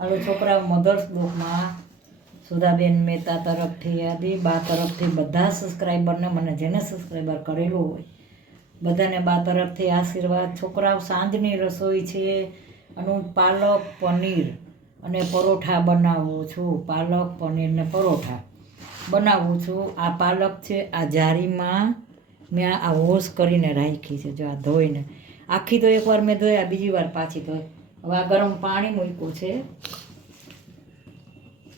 હાલો છોકરાઓ, મધર્સ બ્લોકમાં સુધાબેન મહેતા તરફથી આદિ બા તરફથી બધા સબસ્ક્રાઈબરને, મને જેને સબસ્ક્રાઈબર કરેલું હોય બધાને બા તરફથી આશીર્વાદ. છોકરાઓ, સાંજની રસોઈ છે અને પાલક પનીર અને પરોઠા બનાવું છું. પાલક પનીર ને પરોઠા બનાવું છું. આ પાલક છે, આ જારીમાં મેં આ વોશ કરીને રાખી છે. જો આ ધોઈને આખી તો એકવાર મેં ધોયા, બીજી વાર પાછી ધોઈ. હવે આ ગરમ પાણી મૂક્યું છે.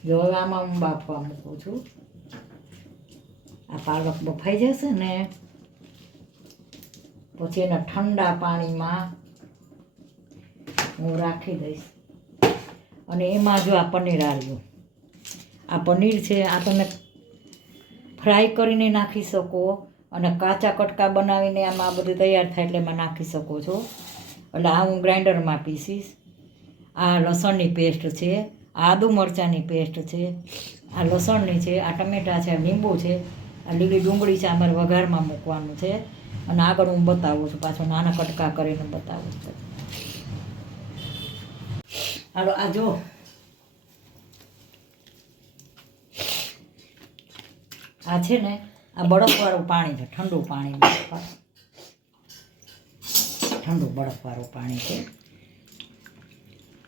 જો હવે આમાં હું બાફવા મૂકું છું. આ પાલક બફાઈ જશે ને પછી એના ઠંડા પાણીમાં હું રાખી દઈશ. અને એમાં જો આ પનીર આવ્યું, આ પનીર છે, આ તમે ફ્રાય કરીને નાખી શકો અને કાચા કટકા બનાવીને આમાં આ બધું તૈયાર થાય એટલે એમાં નાખી શકો છો. એટલે આ હું ગ્રાઇન્ડરમાં પીસીશ. આ લસણની પેસ્ટ છે, આદુ મરચાંની પેસ્ટ છે, આ લસણની છે, આ ટમેટાં છે, આ લીંબુ છે, આ લીલી ડુંગળી છે. આ મારે વઘારમાં મૂકવાનું છે. અને આગળ હું બતાવું છું, પાછો નાના કટકા કરીને બતાવું છું. હાલો આ જો આ છે ને, આ બરફવાળું પાણી છે, ઠંડુ પાણી, ઠંડુ બરફવાળું પાણી છે.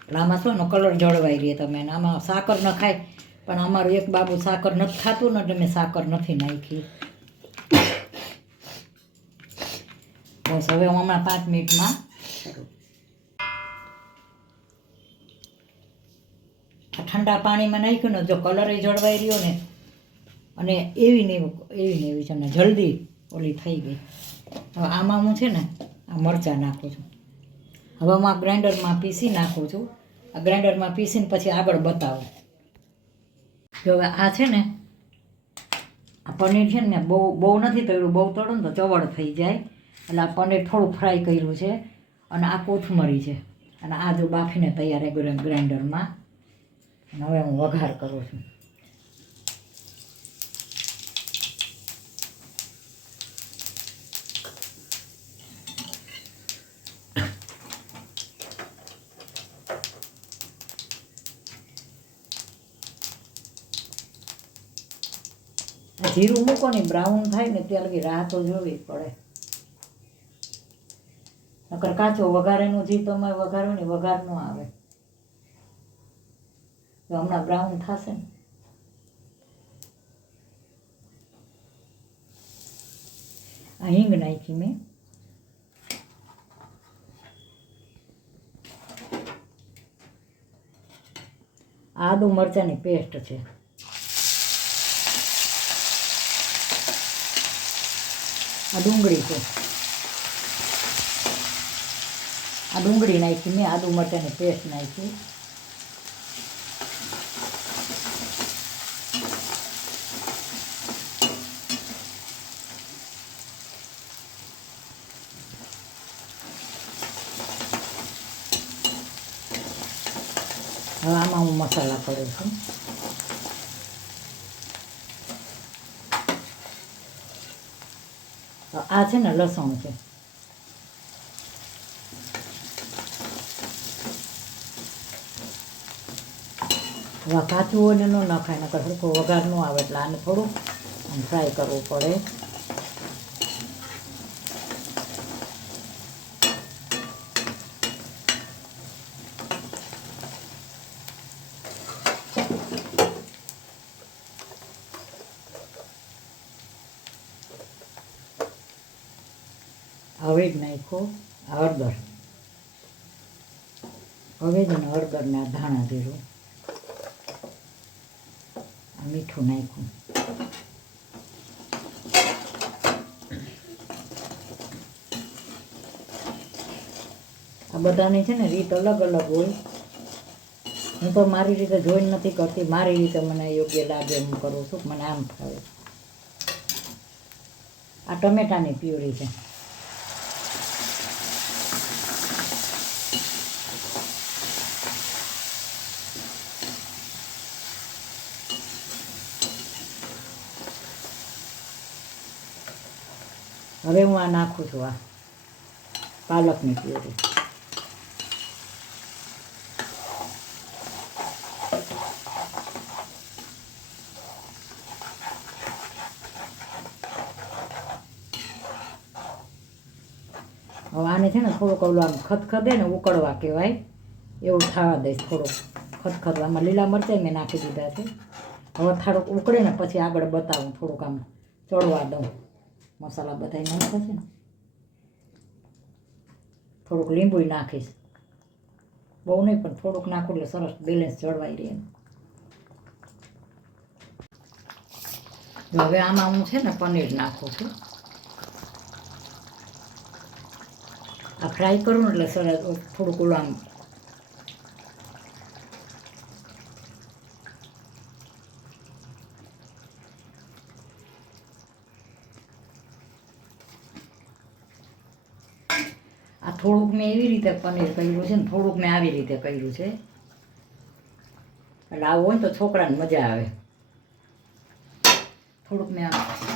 એટલે આમાં શું કલર જળવાઈ રહે. તમે આમાં સાકર ન ખાય, પણ અમારું એક બાબુ સાકર નથી ખાતું ને, એટલે મેં સાકર નથી નાખી. બસ હવે હું હમણાં 5 મિનિટમાં ઠંડા પાણીમાં નાખ્યું ને, જો કલર જળવાઈ રહ્યો ને, અને એવી છે ને જલ્દી ઓલી થઈ ગઈ. હવે આમાં હું છે ને આ મરચાં નાખું છું. હવે હું આ ગ્રાઇન્ડરમાં પીસી નાખું છું. આ ગ્રાઇન્ડરમાં પીસીને પછી આગળ બતાવું. જો હવે આ છે ને, આ પનીર છે ને બહુ નથી તળ્યું, બહુ તળો ને તો ચવડ થઈ જાય. એટલે આ પનીર થોડું ફ્રાય કર્યું છે. અને આ કોથમરી છે. અને આ જો બાફીને તૈયાર ગ્રાઇન્ડરમાં. અને હવે હું વઘાર કરું છું. જીરું મૂકો ને બ્રાઉન થાય ને ત્યાં લગી રાહ તો જોવી પડે. નકર કાચો વઘારેનું ઘી તમે વઘારો ને વઘાર ન આવે. તો હમણાં બ્રાઉન થશે ને. આ હિંગ નાખી મેં. આદુ મરચાંની પેસ્ટ છે. આ ડુંગળી છે, આ ડુંગળી નાખી મેં. આદુ મરચાંની પેસ્ટ નાખી. હવે આમાં હું મસાલા કરું છું. આ છે ને લસણ છે. હવે કાચું હોય ને ન નખાય, નકર સરખો વઘાર ન આવે. એટલે આને થોડું ફ્રાય કરવું પડે. હવે જ નાખો હળદર. હવે જ ને હળદરને આ ધાણા જીરું, આ મીઠું નાખ્યું. આ બધાની છે ને રીત અલગ અલગ હોય. હું તો મારી રીતે જોઈને નથી કરતી. મારી રીતે મને યોગ્ય લાગે એમ કરું છું. મને આમ ફાવે. આ ટમેટાની પ્યુરી છે. હવે હું આ નાખું છું, આ પાલકની પ્યુરી. હવે આને છે ને થોડુંક ઓલું આમ ખદખદે ને ઉકળવા કહેવાય એવું થવા દઈશ. થોડુંક ખદખદ આમાં લીલા મરચાં મેં નાખી દીધા છે. હવે થોડુંક ઉકળે ને પછી આગળ બતાવું. થોડુંક આમ ચડવા દઉં. મસાલા બધા નાખે છે ને થોડુંક લીંબુ નાખીશ. બહુ નહીં પણ થોડુંક નાખું એટલે સરસ બેલેન્સ જળવાઈ રહે. હવે આમાં હું છે ને પનીર નાખું છું. આ ફ્રાય કરું ને એટલે સરસ થોડુંક ઓલું આમ થોડુંક મેં એવી રીતે પનીર કર્યું છે ને થોડુંક મેં આવી રીતે કર્યું છે. એટલે આવું હોય ને તો છોકરાને મજા આવે. થોડુંક મેં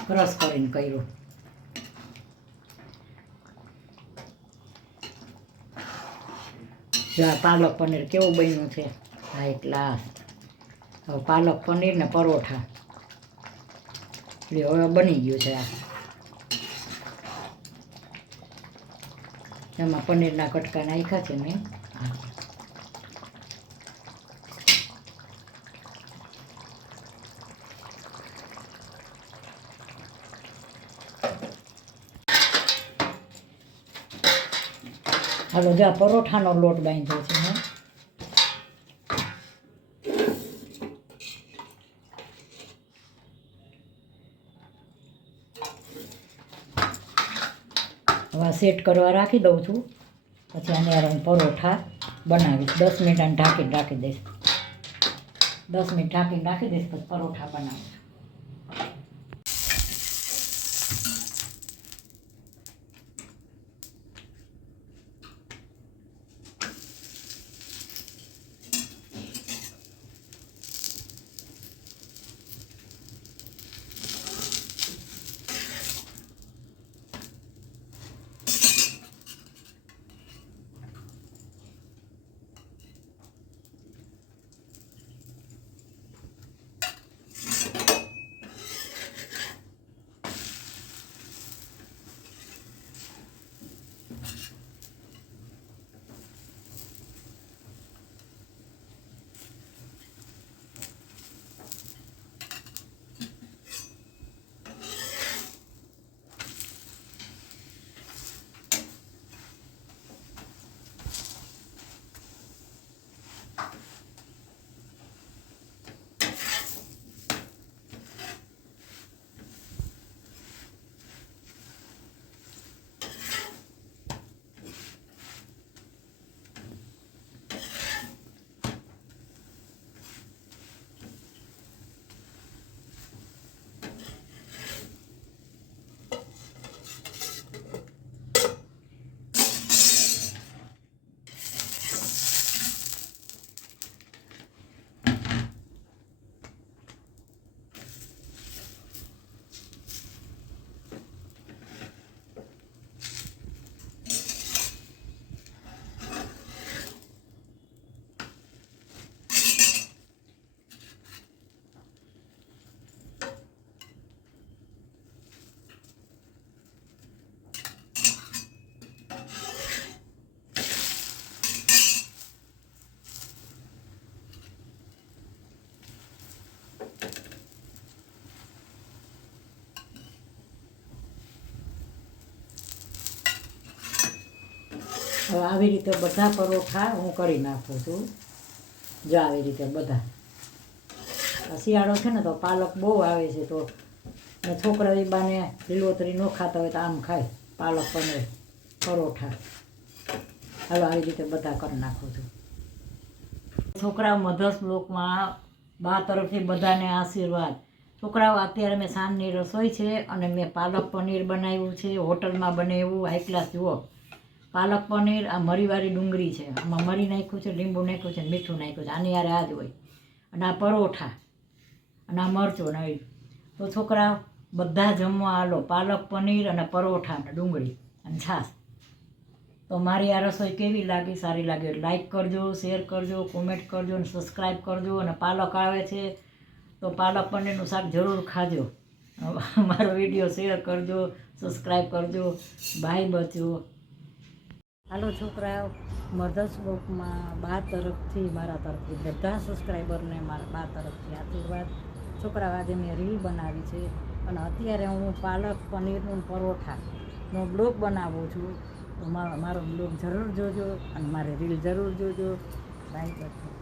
ક્રશ કરીને કર્યું. પાલક પનીર કેવું બન્યું છે, હાઈ ક્લાસ. હવે પાલક પનીર ને પરોઠા હવે બની ગયું છે. આ એમાં પનીરના કટકા નાખ્યા છે મેં. હાલો જ્યાં પરોઠાનો લોટ બાંધ્યો છે મેં. હવે સેટ કરવા રાખી દઉં છું. પછી આને હું પરોઠા બનાવીશ. 10 મિનિટ આને ઢાંકીને રાખી દઈશ. 10 મિનિટ ઢાંકીને રાખી દઈશ પછી પરોઠા બનાવીશ. હવે આવી રીતે બધા પરોઠા હું કરી નાખું છું. જો આવી રીતે બધા. શિયાળો છે ને તો પાલક બહુ આવે છે તો છોકરા એ બાને લીલોતરી ન ખાતા હોય તો આમ ખાય પાલક પનીર પરોઠા. હવે આવી રીતે બધા કરી નાખું છું. છોકરાઓ મધર્સ બ્લોકમાં બા તરફથી બધાને આશીર્વાદ. છોકરાઓ અત્યારે મેં સાંજની રસોઈ છે અને મેં પાલક પનીર બનાવ્યું છે. હોટલમાં બનાવ્યું હાઈ ક્લાસ. જુઓ પાલક પનીર. આ મરીવાળી ડુંગળી છે, આમાં મરી નાખ્યું છે, લીંબુ નાખ્યું છે, મીઠું નાખ્યું છે. આની યારે આ જ હોય. અને આ પરોઠા અને આ મરચું ને તો છોકરા બધા જમવા હાલો. પાલક પનીર અને પરોઠા અને ડુંગળી અને છાશ. તો મારી આ રસોઈ કેવી લાગી? સારી લાગી લાઈક કરજો, શેર કરજો, કોમેન્ટ કરજો અને સબસ્ક્રાઈબ કરજો. અને પાલક આવે છે તો પાલક પનીરનું શાક જરૂર ખાજો. મારો વિડીયો શેર કરજો, સબસ્ક્રાઈબ કરજો. બાય બચ્ચો. હાલો છોકરાઓ, મધર્સ બ્લોગમાં બા તરફથી મારા તરફથી બધા સબસ્ક્રાઈબરને મારા બા તરફથી આશીર્વાદ. છોકરાઓ, આજે મેં રીલ બનાવી છે અને અત્યારે હું પાલક પનીરનું પરોઠાનો બ્લોગ બનાવું છું. તો મારો બ્લોગ જરૂર જોજો અને મારી રીલ જરૂર જોજો. બાય કરજો.